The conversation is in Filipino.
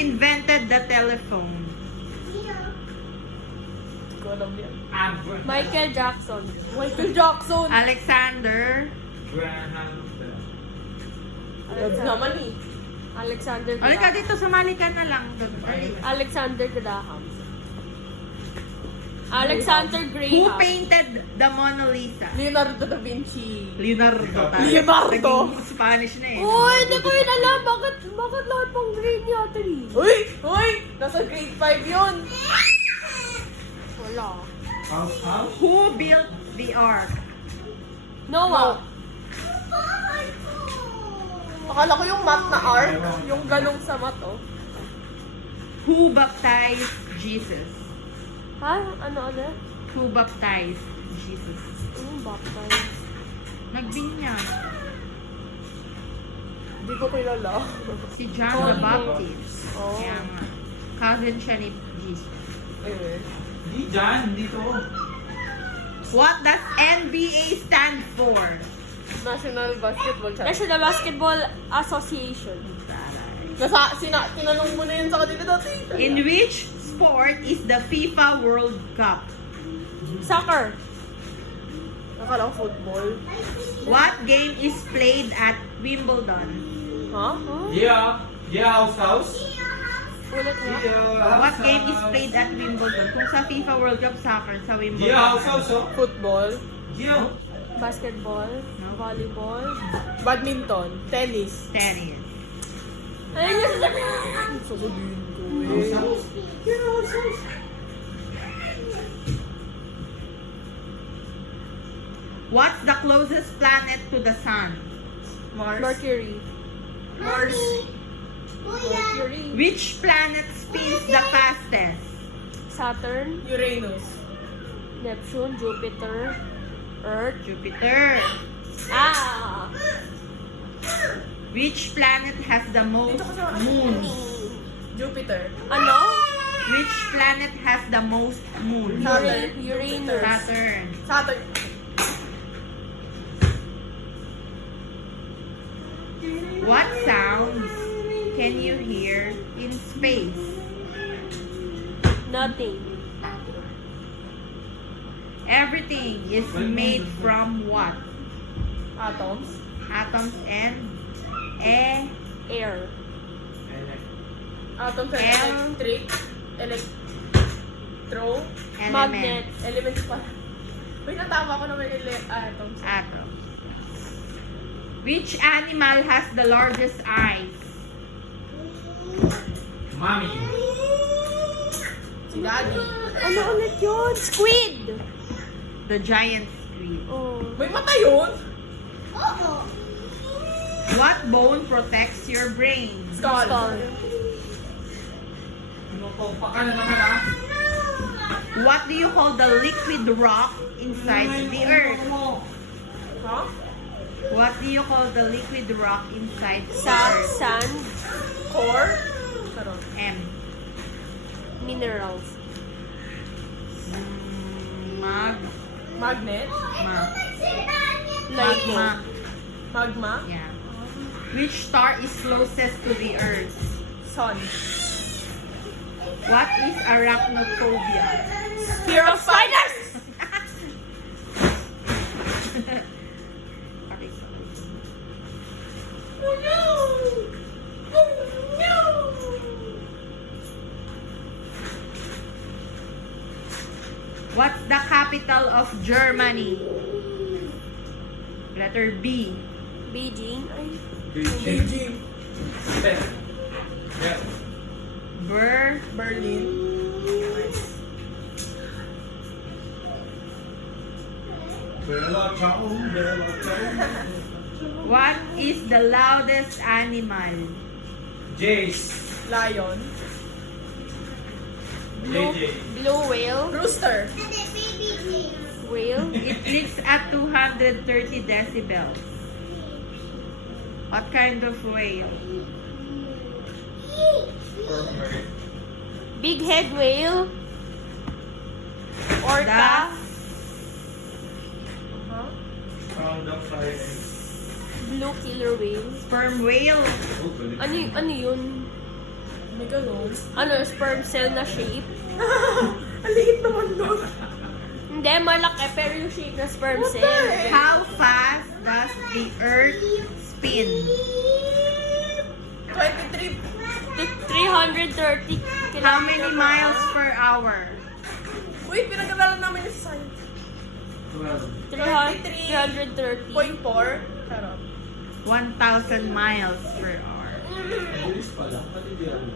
invented the telephone? Ko alam yan. Michael Jackson. Michael Jackson! Alexander. Graham Bell. Wag naman eh. Alexander Halika Graham. dito, sumali ka na lang. Dali. Alexander Graham. Alexander Who Graham. painted the Mona Lisa? Leonardo da Vinci. Leonardo. Leonardo. Naging Spanish na eh. Uy, hindi ko yun alam. Bakit lahat pang grade niya, Ate? Uy! Nasa grade 5 yun. Wala. House? Who built the ark? Noah. Akala ko yung mat na arc. Yung ganong sa mat, oh. Who baptized Jesus? Ha? Ano? Who baptized Jesus? Anong baptize? Nagbinyag. Hindi ko kilala. Si John the Holy Baptist. Oh. Kaya nga. Cousin siya ni Jesus. Eh. Hindi dyan, dito. What does NBA stand for? National Basketball Champions. National Basketball Association. Tinanong mo na yun sa kanila dati. In which sport is the FIFA World Cup? Soccer. Akala ko football. What game is played at Wimbledon? Ha? Yeah. Yeah, house. Ulit nga. Yeah, What game is played at Wimbledon? Kung sa FIFA World Cup soccer, sa Wimbledon. Yeah, house, oh. Football. Yeah. Basketball. Volleyball. Badminton. Tennis. Tennis. Ayun yung sasabihin. Sasabihin ko House, eh. house. Yeah, house. What's the closest planet to the sun? Mars. Mercury. Mars. Mercury. Which planet spins the fastest? Saturn. Uranus. Neptune. Jupiter. Earth. Jupiter. Ah! Which planet has the most moons? Jupiter. Ano? Which planet has the most moons? Saturn. Uranus. Saturn. Saturn. What sounds can you hear in space? Nothing. Everything is made from what? Atoms. Atoms and air. Air. Atoms and L. electric. Electro. Magnet. Elements pa. Uy, natama ko na may atoms. Atoms. Which animal has the largest eyes? Mommy. Si Daddy. Ano ulit yun? Squid! The giant squid. Oh. May mata yun? What bone protects your brain? Skull. Pa ka na naman, ah. What do you call the liquid rock inside the earth? Ha? What do you call the liquid rock inside the earth? Sand. Core? Karon. M. Minerals. Magnet? Magma. Magma? Yeah. Which star is closest to the earth? Sun. What is arachnophobia? Fear of spiders! Okay. Oh no! Oh no! What's the capital of Germany? Letter B. Beijing. Ay. Beijing. Yeah. Berlin. Bella ciao, bella ciao. What is the loudest animal? Jace. Lion. Blue, JJ. blue whale. Rooster. Whale. It leaks at 230 decibels. What kind of whale? Big head whale. Orca. Huh? Found the fire. Blue killer whale. Sperm whale. Ano yun? May ganun. Ano, sperm cell na shape? Ang liit naman nun. Hindi, malaki, pero yung shape na sperm What the cell. heck? How fast does the Earth spin? 23. 330 How many miles per hour? Uy, pinag-aralan namin yung science. 330. 0.4. Charot. 1,000 miles per hour. Bilis pala. Pati di ano.